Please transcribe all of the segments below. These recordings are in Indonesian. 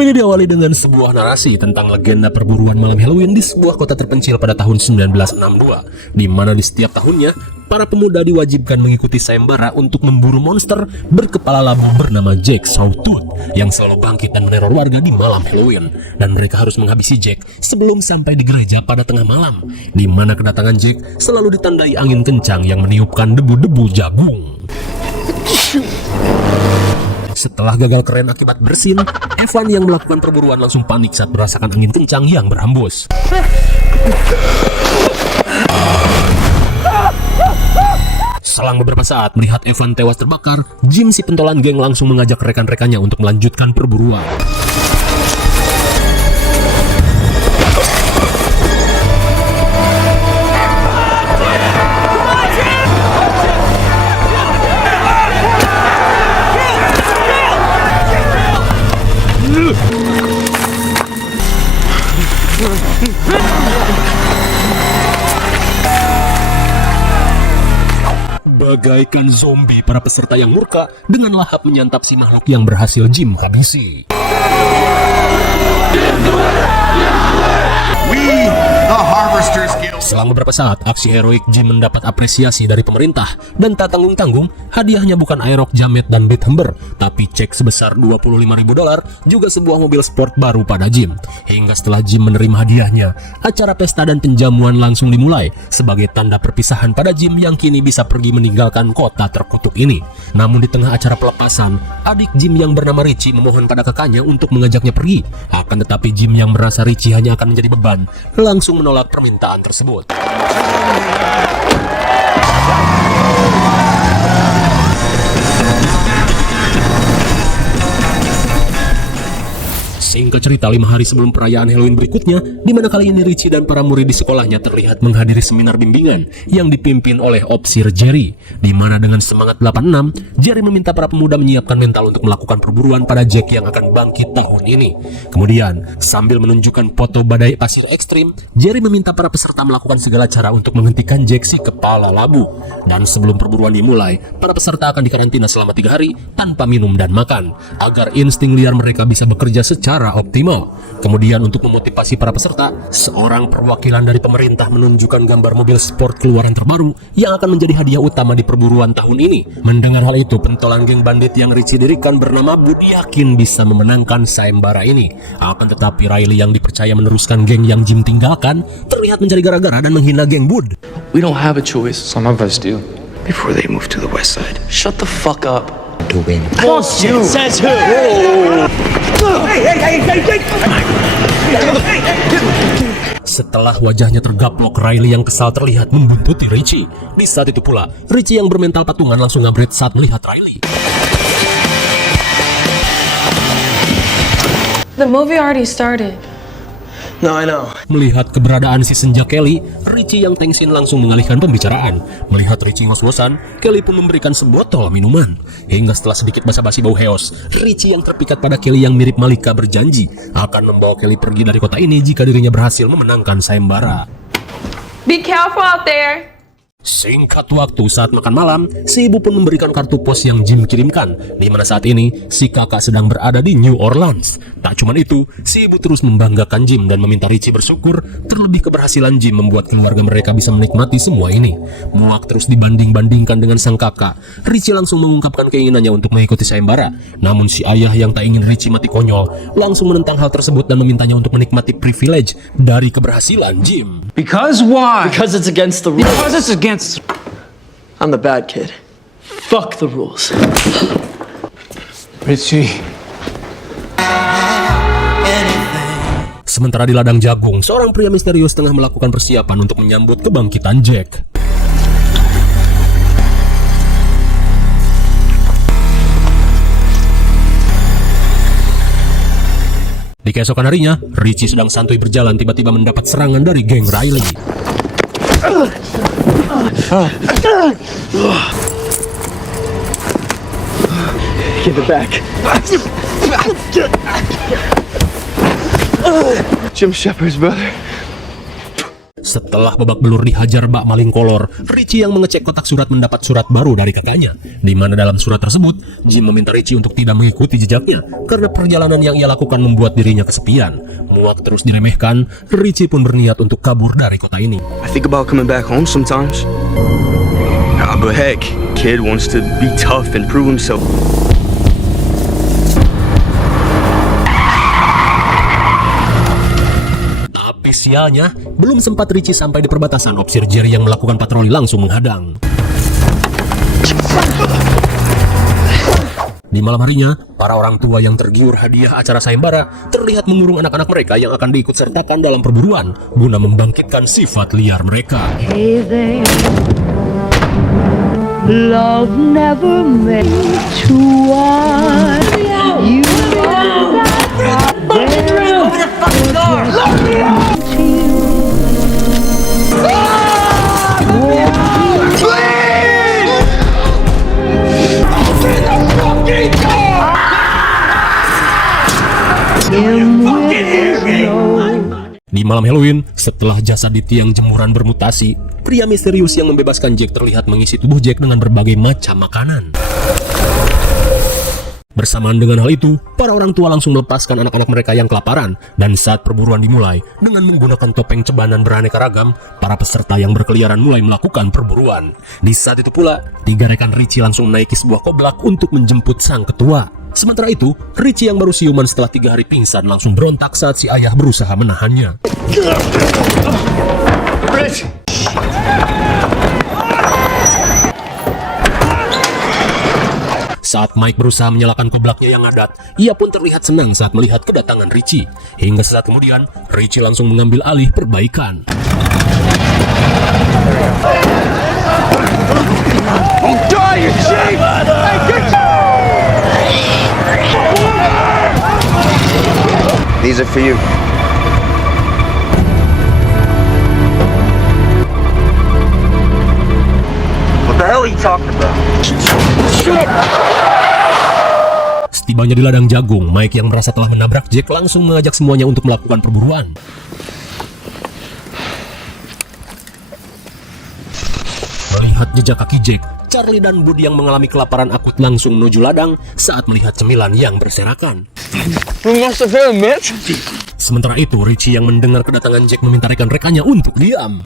Film ini diawali dengan sebuah narasi tentang legenda perburuan malam Halloween di sebuah kota terpencil pada tahun 1962, di mana di setiap tahunnya para pemuda diwajibkan mengikuti sayembara untuk memburu monster berkepala labu bernama Jack Sawtooth yang selalu bangkit dan meneror warga di malam Halloween, dan mereka harus menghabisi Jack sebelum sampai di gereja pada tengah malam, di mana kedatangan Jack selalu ditandai angin kencang yang meniupkan debu-debu jagung. Setelah gagal keren akibat bersin, Evan yang melakukan perburuan langsung panik saat merasakan angin kencang yang berhembus. Selang beberapa saat melihat Evan tewas terbakar, Jim si pentolan geng langsung mengajak rekan-rekannya untuk melanjutkan perburuan. Bagaikan zombie, para peserta yang murka dengan lahap menyantap si makhluk yang berhasil Jim habisi. Selang beberapa saat, aksi heroik Jim mendapat apresiasi dari pemerintah, dan tak tanggung-tanggung, hadiahnya bukan aerok jamet dan beat hember, tapi cek sebesar $25.000, juga sebuah mobil sport baru pada Jim. Hingga setelah Jim menerima hadiahnya, acara pesta dan penjamuan langsung dimulai, sebagai tanda perpisahan pada Jim yang kini bisa pergi meninggalkan kota terkutuk ini. Namun di tengah acara pelepasan, adik Jim yang bernama Richie memohon pada kakaknya untuk mengajaknya pergi. Akan tetapi Jim yang merasa Richie hanya akan menjadi beban, langsung menolak permintaan tersebut. Singkat cerita, 5 hari sebelum perayaan Halloween berikutnya, di mana kali ini Richie dan para murid di sekolahnya terlihat menghadiri seminar bimbingan yang dipimpin oleh Opsir Jerry, di mana dengan semangat 86, Jerry meminta para pemuda menyiapkan mental untuk melakukan perburuan pada Jack yang akan bangkit tahun ini. Kemudian, sambil menunjukkan foto badai pasir ekstrim, Jerry meminta para peserta melakukan segala cara untuk menghentikan Jack si kepala labu. Dan sebelum perburuan dimulai, para peserta akan dikarantina selama 3 hari tanpa minum dan makan, agar insting liar mereka bisa bekerja secara optimal. Kemudian untuk memotivasi para peserta, seorang perwakilan dari pemerintah menunjukkan gambar mobil sport keluaran terbaru yang akan menjadi hadiah utama di perburuan tahun ini. Mendengar hal itu, pentolan geng bandit yang Richie dirikan bernama Bud yakin bisa memenangkan sayembara ini. Akan tetapi Riley yang dipercaya meneruskan geng yang Jim tinggalkan terlihat mencari gara-gara dan menghina geng Bud. We don't have a choice. Some of us do. Before they move to the west side. Shut the fuck up. To win. Bullshit. Says who? Setelah wajahnya tergaplok, Riley yang kesal terlihat membuntuti Richie. Di saat itu pula, Richie yang bermental patungan langsung ngabret saat melihat Riley. The movie already started. No, I know. Melihat keberadaan si senja Kelly, Richie yang tengsin langsung mengalihkan pembicaraan. Melihat Richie ngos-ngosan, Kelly pun memberikan sebotol minuman. Hingga setelah sedikit basa-basi bau heos, Richie yang terpikat pada Kelly yang mirip Malika berjanji akan membawa Kelly pergi dari kota ini jika dirinya berhasil memenangkan sayembara. Be careful out there. Singkat waktu saat makan malam, si ibu pun memberikan kartu pos yang Jim kirimkan, di mana saat ini si kakak sedang berada di New Orleans. Tak cuma itu, si ibu terus membanggakan Jim dan meminta Richie bersyukur terlebih keberhasilan Jim membuat keluarga mereka bisa menikmati semua ini. Muak terus dibanding-bandingkan dengan sang kakak, Richie langsung mengungkapkan keinginannya untuk mengikuti sayembara. Namun si ayah yang tak ingin Richie mati konyol langsung menentang hal tersebut dan memintanya untuk menikmati privilege dari keberhasilan Jim. Because why? Because it's against the rules. Because it's against. I'm the bad kid. Fuck the rules. Richie. Sementara di ladang jagung, seorang pria misterius tengah melakukan persiapan untuk menyambut kebangkitan Jack. Di keesokan harinya, Richie sedang santuy berjalan tiba-tiba mendapat serangan dari geng Riley. Give it back. Jim Shepard's brother. Setelah babak belur dihajar bak maling kolor, Richie yang mengecek kotak surat mendapat surat baru dari kakaknya, di mana dalam surat tersebut, Jim meminta Richie untuk tidak mengikuti jejaknya, karena perjalanan yang ia lakukan membuat dirinya kesepian. Muak terus diremehkan, Richie pun berniat untuk kabur dari kota ini. I think about coming back home sometimes. But heck, kid wants to be tough and prove himself. Tapi sialnya, belum sempat Richie sampai di perbatasan, Opsir Jerry yang melakukan patroli langsung menghadang. Di malam harinya, para orang tua yang tergiur hadiah acara sayembara terlihat mengurung anak-anak mereka yang akan diikut sertakan dalam perburuan guna membangkitkan sifat liar mereka. Hey there, love never meant to one. You Di malam Halloween, setelah jasad di tiang jemuran bermutasi, pria misterius yang membebaskan Jack terlihat mengisi tubuh Jack dengan berbagai macam makanan. Bersamaan dengan hal itu, para orang tua langsung melepaskan anak-anak mereka yang kelaparan, dan saat perburuan dimulai, dengan menggunakan topeng cebanan beraneka ragam, para peserta yang berkeliaran mulai melakukan perburuan. Di saat itu pula, 3 rekan Richie langsung menaiki sebuah koblak untuk menjemput sang ketua. Sementara itu, Richie yang baru siuman setelah 3 hari pingsan langsung berontak saat si ayah berusaha menahannya. Rich! Saat Mike berusaha menyalakan koblaknya yang ngadat, ia pun terlihat senang saat melihat kedatangan Richie. Hingga sesaat kemudian, Richie langsung mengambil alih perbaikan. These are for you. What the hell are you talking about? Setibanya di ladang jagung, Mike yang merasa telah menabrak Jack langsung mengajak semuanya untuk melakukan perburuan. Melihat jejak kaki Jack, Charlie dan Bud yang mengalami kelaparan akut langsung menuju ladang saat melihat cemilan yang berserakan. Sementara itu, Richie yang mendengar kedatangan Jack meminta rekan-rekannya untuk diam.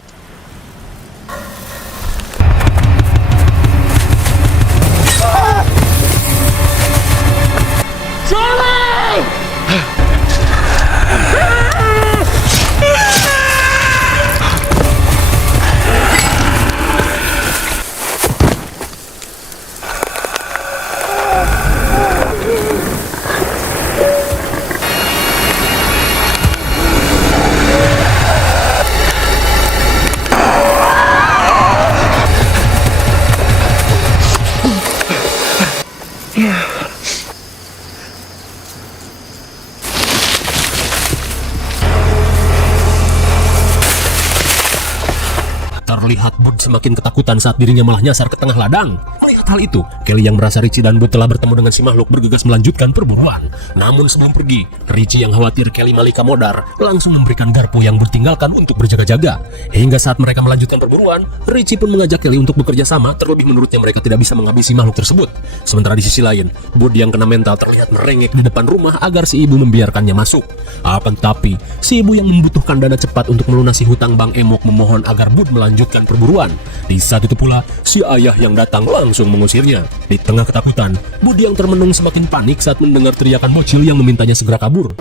Terlihat Bud semakin ketakutan saat dirinya malah nyasar ke tengah ladang. Melihat hal itu, Kelly yang merasa Richie dan Bud telah bertemu dengan si makhluk bergegas melanjutkan perburuan. Namun sebelum pergi, Richie yang khawatir Kelly Malika modar langsung memberikan garpu yang Bud tinggalkan untuk berjaga-jaga. Hingga saat mereka melanjutkan perburuan, Richie pun mengajak Kelly untuk bekerja sama, terlebih menurutnya mereka tidak bisa menghabisi makhluk tersebut. Sementara di sisi lain, Bud yang kena mental terlihat merengek di depan rumah agar si ibu membiarkannya masuk. Akan tetapi, si ibu yang membutuhkan dana cepat untuk melunasi hutang Bang Emok memohon agar Bud melanjutkan perburuan. Di saat itu pula, si ayah yang datang langsung mengusirnya. Di tengah ketakutan, Bud yang termenung semakin panik saat mendengar teriakan bocil yang memintanya segera kabur.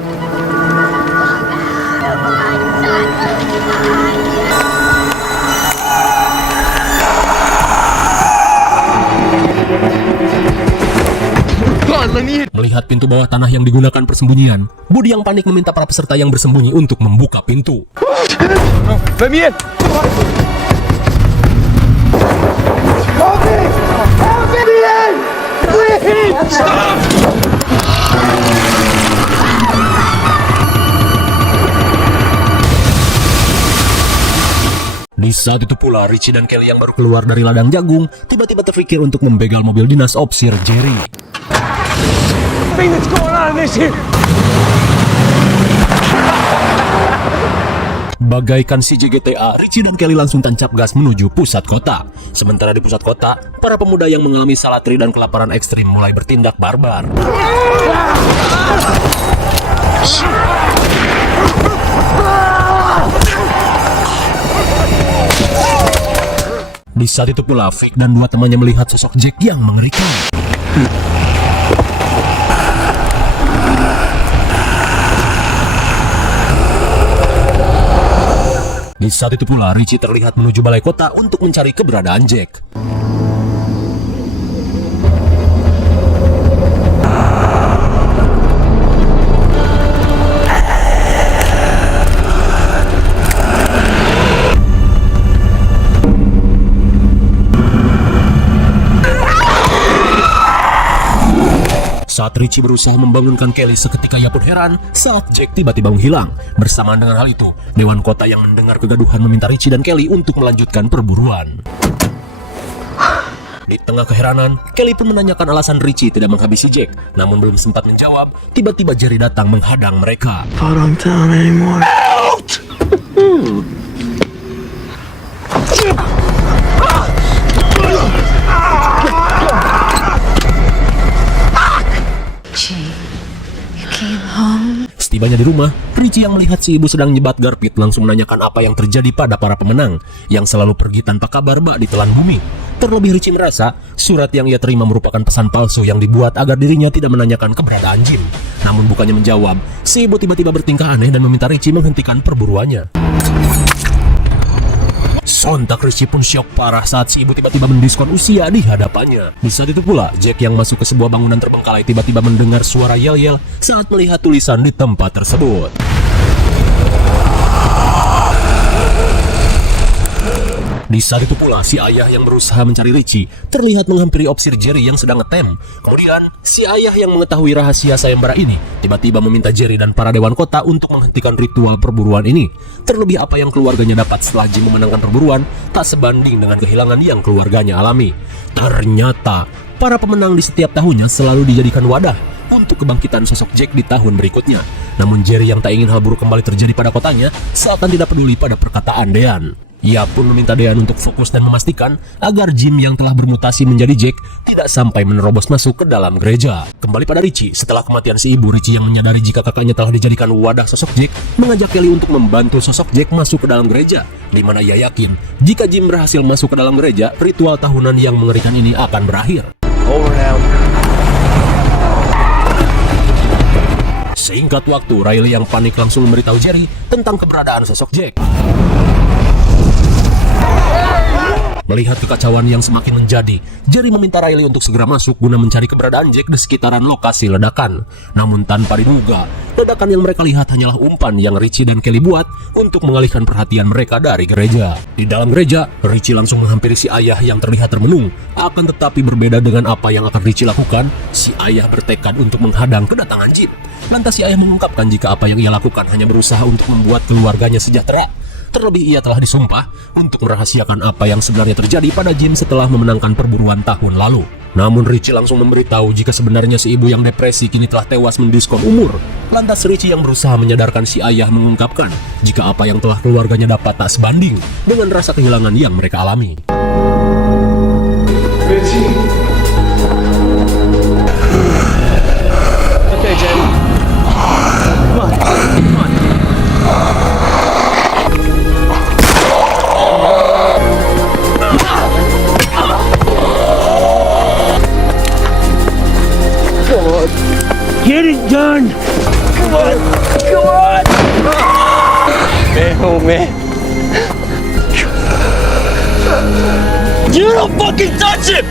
Melihat pintu bawah tanah yang digunakan persembunyian, Bud yang panik meminta para peserta yang bersembunyi untuk membuka pintu. Let me in! Di saat itu pula, Richie dan Kelly yang baru keluar dari ladang jagung tiba-tiba terpikir untuk membegal mobil dinas Opsir Jerry. Bagaikan si JGTA, Richie dan Kelly langsung tancap gas menuju pusat kota. Sementara di pusat kota, para pemuda yang mengalami salatri dan kelaparan ekstrim mulai bertindak barbar. Di saat itu pula, Vic dan dua temannya melihat sosok Jack yang mengerikan. Di saat itu pula, Richie terlihat menuju balai kota untuk mencari keberadaan Jack. Saat Richie berusaha membangunkan Kelly, seketika ia pun heran saat Jack tiba-tiba menghilang. Bersamaan dengan hal itu, Dewan Kota yang mendengar kegaduhan meminta Richie dan Kelly untuk melanjutkan perburuan. Di tengah keheranan, Kelly pun menanyakan alasan Richie tidak menghabisi Jack. Namun belum sempat menjawab, tiba-tiba Jerry datang menghadang mereka. I don't down anymore. Setibanya di rumah, Richie yang melihat si ibu sedang nyebat garpit langsung menanyakan apa yang terjadi pada para pemenang yang selalu pergi tanpa kabar bak ditelan bumi. Terlebih Richie merasa surat yang ia terima merupakan pesan palsu yang dibuat agar dirinya tidak menanyakan keberadaan Jim. Namun bukannya menjawab, si ibu tiba-tiba bertingkah aneh dan meminta Richie menghentikan perburuannya. Sontak Richie pun syok parah saat si ibu tiba-tiba mendiskon usia di hadapannya. Di saat itu pula, Jack yang masuk ke sebuah bangunan terbengkalai tiba-tiba mendengar suara yel-yel saat melihat tulisan di tempat tersebut. Di saat itu pula, si ayah yang berusaha mencari Richie terlihat menghampiri opsir Jerry yang sedang ngetem. Kemudian, si ayah yang mengetahui rahasia sayembara ini tiba-tiba meminta Jerry dan para dewan kota untuk menghentikan ritual perburuan ini. Terlebih apa yang keluarganya dapat setelah Jim memenangkan perburuan tak sebanding dengan kehilangan yang keluarganya alami. Ternyata, para pemenang di setiap tahunnya selalu dijadikan wadah untuk kebangkitan sosok Jack di tahun berikutnya. Namun Jerry yang tak ingin hal buruk kembali terjadi pada kotanya seakan tidak peduli pada perkataan Dean. Ia pun meminta Dean untuk fokus dan memastikan agar Jim yang telah bermutasi menjadi Jack tidak sampai menerobos masuk ke dalam gereja. Kembali pada Richie, setelah kematian si ibu, Richie yang menyadari jika kakaknya telah dijadikan wadah sosok Jack mengajak Kelly untuk membantu sosok Jack masuk ke dalam gereja, di mana ia yakin jika Jim berhasil masuk ke dalam gereja, ritual tahunan yang mengerikan ini akan berakhir. Over now. Singkat waktu, Riley yang panik langsung memberitahu Jerry tentang keberadaan sosok Jack. Melihat kekacauan yang semakin menjadi, Jerry meminta Riley untuk segera masuk guna mencari keberadaan Jack di sekitaran lokasi ledakan. Namun tanpa diduga, ledakan yang mereka lihat hanyalah umpan yang Richie dan Kelly buat untuk mengalihkan perhatian mereka dari gereja. Di dalam gereja, Richie langsung menghampiri si ayah yang terlihat termenung. Akan tetapi berbeda dengan apa yang akan Richie lakukan, si ayah bertekad untuk menghadang kedatangan Jim. Lantas si ayah mengungkapkan jika apa yang ia lakukan hanya berusaha untuk membuat keluarganya sejahtera. Terlebih ia telah disumpah untuk merahasiakan apa yang sebenarnya terjadi pada Jim setelah memenangkan perburuan tahun lalu. Namun Richie langsung memberitahu jika sebenarnya si ibu yang depresi kini telah tewas mendiskon umur. Lantas Richie yang berusaha menyadarkan si ayah mengungkapkan jika apa yang telah keluarganya dapat tak sebanding dengan rasa kehilangan yang mereka alami. Richie. Okay, Jen. Come on. Come on. Get it done! Come on. Come on. Man, oh man. You don't fucking touch him!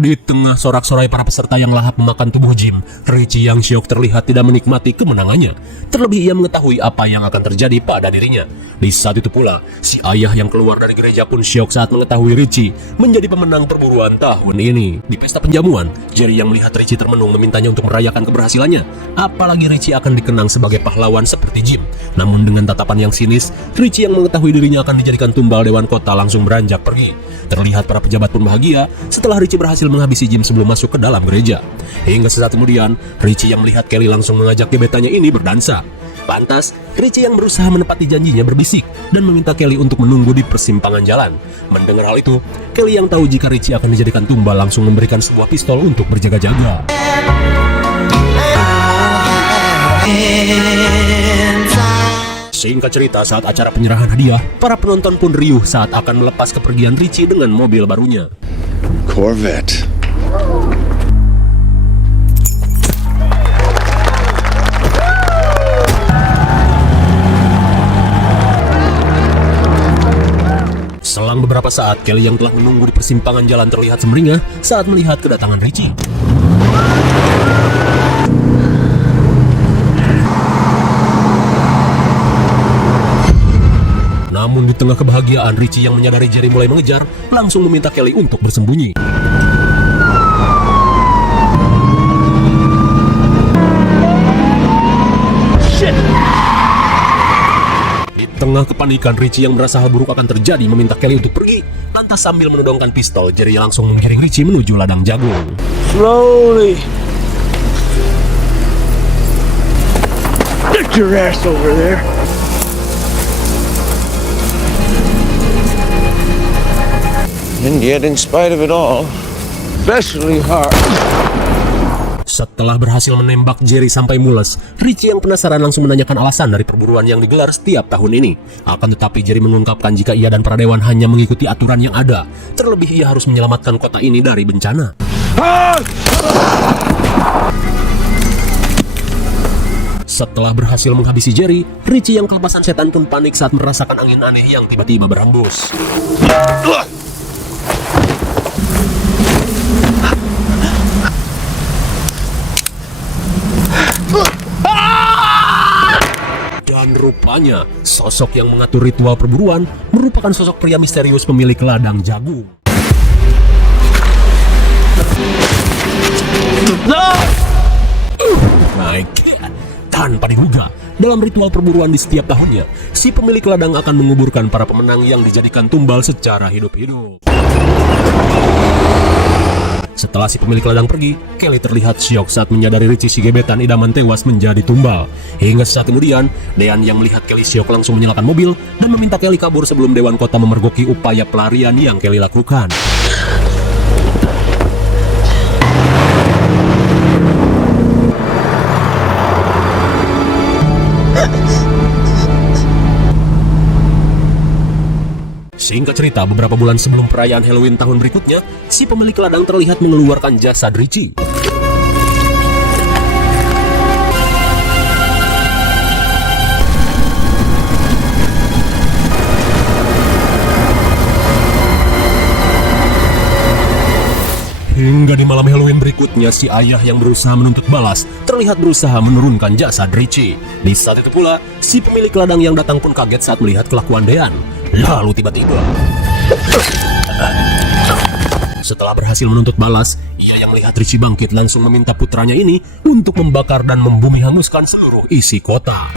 Di tengah sorak-sorai para peserta yang lahap memakan tubuh Jim, Richie yang syok terlihat tidak menikmati kemenangannya. Terlebih ia mengetahui apa yang akan terjadi pada dirinya. Di saat itu pula, si ayah yang keluar dari gereja pun syok saat mengetahui Richie menjadi pemenang perburuan tahun ini. Di pesta penjamuan, Jerry yang melihat Richie termenung memintanya untuk merayakan keberhasilannya. Apalagi Richie akan dikenang sebagai pahlawan seperti Jim. Namun dengan tatapan yang sinis, Richie yang mengetahui dirinya akan dijadikan tumbal dewan kota langsung beranjak pergi. Terlihat para pejabat pun bahagia setelah Richie berhasil menghabisi Jim sebelum masuk ke dalam gereja. Hingga sesaat kemudian, Richie yang melihat Kelly langsung mengajak gebetannya ini berdansa. Pantas, Richie yang berusaha menepati janjinya berbisik dan meminta Kelly untuk menunggu di persimpangan jalan. Mendengar hal itu, Kelly yang tahu jika Richie akan dijadikan tumbal langsung memberikan sebuah pistol untuk berjaga-jaga. Singkat cerita, saat acara penyerahan hadiah, para penonton pun riuh saat akan melepas kepergian Richie dengan mobil barunya. Corvette. Selang beberapa saat, Kelly yang telah menunggu di persimpangan jalan terlihat sumringah saat melihat kedatangan Richie. Namun di tengah kebahagiaan, Richie yang menyadari Jerry mulai mengejar, langsung meminta Kelly untuk bersembunyi. Di tengah kepanikan, Richie yang merasa hal buruk akan terjadi meminta Kelly untuk pergi. Lantas sambil menodongkan pistol, Jerry langsung menggiring Richie menuju ladang jagung. Slowly. Get your ass over there. And yet, in spite of it all, especially hard. Setelah berhasil menembak Jerry sampai mules, Richie yang penasaran langsung menanyakan alasan dari perburuan yang digelar setiap tahun ini. Akan tetapi Jerry mengungkapkan jika ia dan para dewan hanya mengikuti aturan yang ada. Terlebih ia harus menyelamatkan kota ini dari bencana. Setelah berhasil menghabisi Jerry, Richie yang kelepasan setan pun panik saat merasakan angin aneh yang tiba-tiba berhembus. Dan rupanya, sosok yang mengatur ritual perburuan merupakan sosok pria misterius pemilik ladang jagung. My God. Tanpa diduga, dalam ritual perburuan di setiap tahunnya, si pemilik ladang akan menguburkan para pemenang yang dijadikan tumbal secara hidup-hidup. Setelah si pemilik ladang pergi, Kelly terlihat syok saat menyadari Richie si gebetan idaman tewas menjadi tumbal. Hingga sesaat kemudian, Dean yang melihat Kelly syok langsung menyalakan mobil dan meminta Kelly kabur sebelum Dewan Kota memergoki upaya pelarian yang Kelly lakukan. Singkat cerita, beberapa bulan sebelum perayaan Halloween tahun berikutnya, si pemilik ladang terlihat mengeluarkan jasad Richie. Hingga di malam Halloween berikutnya, si ayah yang berusaha menuntut balas terlihat berusaha menurunkan jasad Richie. Di saat itu pula, si pemilik ladang yang datang pun kaget saat melihat kelakuan Dean. Lalu tiba-tiba, setelah berhasil menuntut balas, ia yang melihat Richie bangkit langsung meminta putranya ini untuk membakar dan membumi hanguskan seluruh isi kota.